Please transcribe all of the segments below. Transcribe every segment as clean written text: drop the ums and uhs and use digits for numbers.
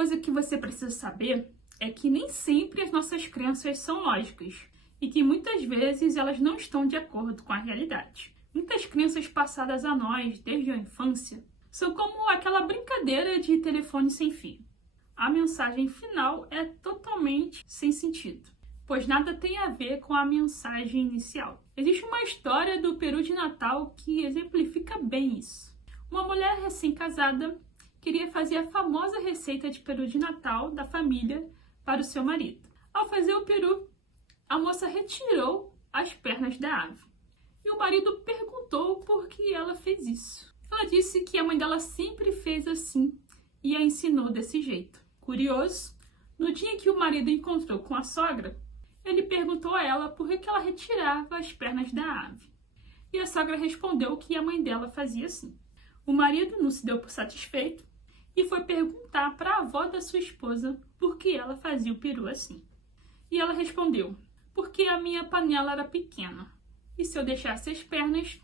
coisa que você precisa saber é que nem sempre as nossas crenças são lógicas e que muitas vezes elas não estão de acordo com a realidade. Muitas crenças passadas a nós desde a infância são como aquela brincadeira de telefone sem fio. A mensagem final é totalmente sem sentido, pois nada tem a ver com a mensagem inicial. Existe uma história do peru de Natal que exemplifica bem isso. Uma mulher recém-casada queria fazer a famosa receita de peru de Natal da família para o seu marido. Ao fazer o peru, a moça retirou as pernas da ave. E o marido perguntou por que ela fez isso. Ela disse que a mãe dela sempre fez assim e a ensinou desse jeito. Curioso, no dia em que o marido encontrou com a sogra, ele perguntou a ela por que ela retirava as pernas da ave. E a sogra respondeu que a mãe dela fazia assim. O marido não se deu por satisfeito e foi perguntar para a avó da sua esposa por que ela fazia o peru assim. E ela respondeu, porque a minha panela era pequena. E se eu deixasse as pernas,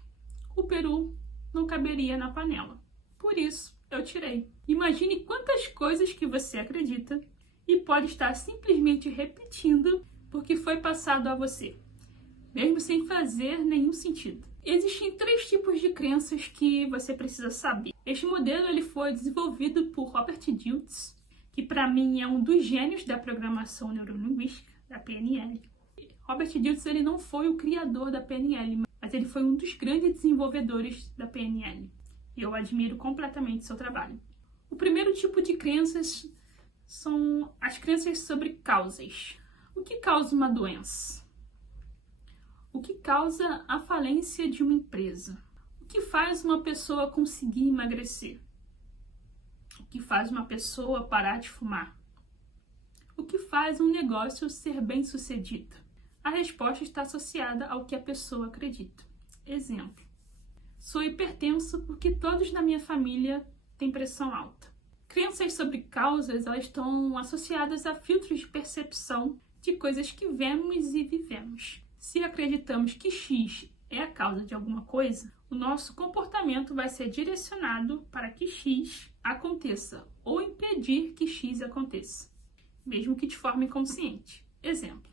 o peru não caberia na panela. Por isso, eu tirei. Imagine quantas coisas que você acredita e pode estar simplesmente repetindo porque foi passado a você, mesmo sem fazer nenhum sentido. Existem 3 tipos de crenças que você precisa saber. Este modelo ele foi desenvolvido por Robert Dilts, que para mim é um dos gênios da programação neurolinguística, da PNL. Robert Dilts ele não foi o criador da PNL, mas ele foi um dos grandes desenvolvedores da PNL. E eu admiro completamente seu trabalho. O primeiro tipo de crenças são as crenças sobre causas. O que causa uma doença? O que causa a falência de uma empresa? O que faz uma pessoa conseguir emagrecer? O que faz uma pessoa parar de fumar? O que faz um negócio ser bem-sucedido? A resposta está associada ao que a pessoa acredita. Exemplo: sou hipertenso porque todos na minha família têm pressão alta. Crenças sobre causas elas estão associadas a filtros de percepção de coisas que vemos e vivemos. Se acreditamos que X é a causa de alguma coisa, o nosso comportamento vai ser direcionado para que X aconteça ou impedir que X aconteça, mesmo que de forma inconsciente. Exemplo: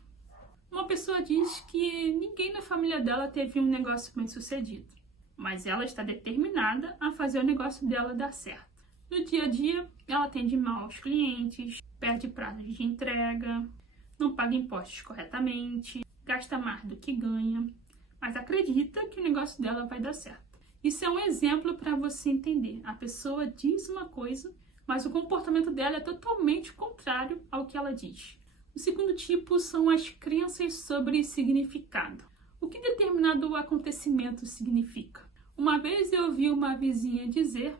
uma pessoa diz que ninguém na família dela teve um negócio bem-sucedido, mas ela está determinada a fazer o negócio dela dar certo. No dia a dia, ela atende mal aos clientes, perde prazos de entrega, não paga impostos corretamente, gasta mais do que ganha, mas acredita que o negócio dela vai dar certo. Isso é um exemplo para você entender. A pessoa diz uma coisa, mas o comportamento dela é totalmente contrário ao que ela diz. O segundo tipo são as crenças sobre significado. O que determinado acontecimento significa? Uma vez eu ouvi uma vizinha dizer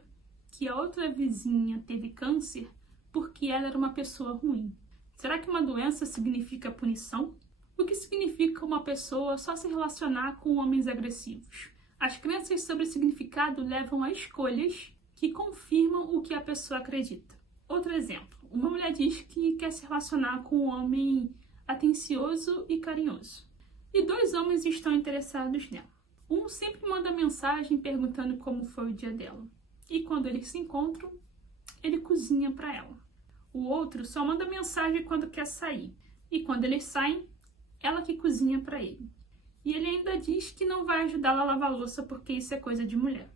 que a outra vizinha teve câncer porque ela era uma pessoa ruim. Será que uma doença significa punição? O que significa uma pessoa só se relacionar com homens agressivos? As crenças sobre significado levam a escolhas que confirmam o que a pessoa acredita. Outro exemplo, uma mulher diz que quer se relacionar com um homem atencioso e carinhoso. E 2 homens estão interessados nela. Um sempre manda mensagem perguntando como foi o dia dela. E quando eles se encontram, ele cozinha para ela. O outro só manda mensagem quando quer sair. E quando eles saem, ela que cozinha para ele. E ele ainda diz que não vai ajudá-la a lavar a louça porque isso é coisa de mulher.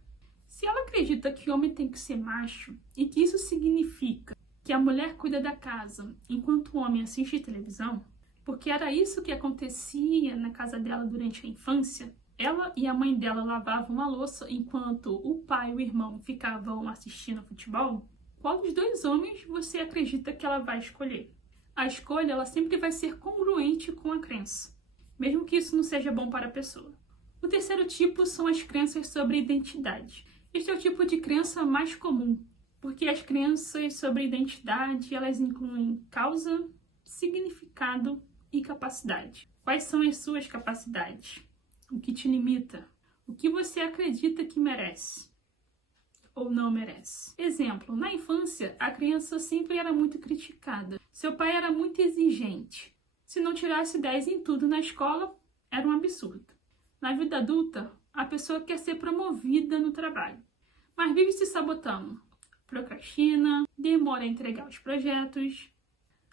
Se ela acredita que o homem tem que ser macho e que isso significa que a mulher cuida da casa enquanto o homem assiste televisão, porque era isso que acontecia na casa dela durante a infância, ela e a mãe dela lavavam a louça enquanto o pai e o irmão ficavam assistindo futebol, qual dos 2 homens você acredita que ela vai escolher? A escolha ela sempre vai ser congruente com a crença, mesmo que isso não seja bom para a pessoa. O terceiro tipo são as crenças sobre identidade. Este é o tipo de crença mais comum, porque as crenças sobre identidade elas incluem causa, significado e capacidade. Quais são as suas capacidades? O que te limita? O que você acredita que merece ou não merece? Exemplo, na infância, a criança sempre era muito criticada. Seu pai era muito exigente. Se não tirasse 10 em tudo na escola, era um absurdo. Na vida adulta, a pessoa quer ser promovida no trabalho, mas vive se sabotando. procrastina, demora a entregar os projetos.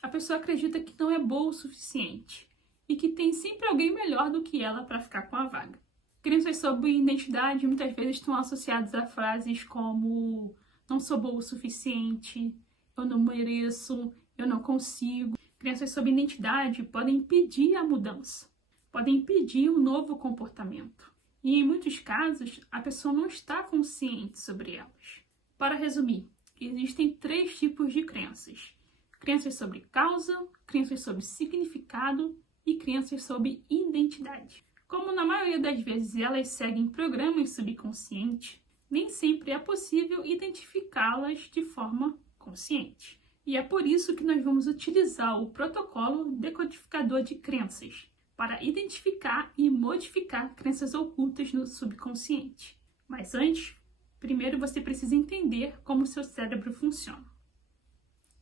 A pessoa acredita que não é boa o suficiente e que tem sempre alguém melhor do que ela para ficar com a vaga. Crenças sobre identidade muitas vezes estão associadas a frases como não sou boa o suficiente, eu não mereço, eu não consigo. Crenças sobre identidade podem impedir a mudança, podem impedir um novo comportamento. E em muitos casos, a pessoa não está consciente sobre elas. Para resumir, existem 3 tipos de crenças. Crenças sobre causa, crenças sobre significado e crenças sobre identidade. Como na maioria das vezes elas seguem programas subconscientes, nem sempre é possível identificá-las de forma consciente. E é por isso que nós vamos utilizar o protocolo decodificador de crenças para identificar e modificar crenças ocultas no subconsciente. Mas antes, primeiro você precisa entender como o seu cérebro funciona.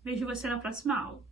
Vejo você na próxima aula.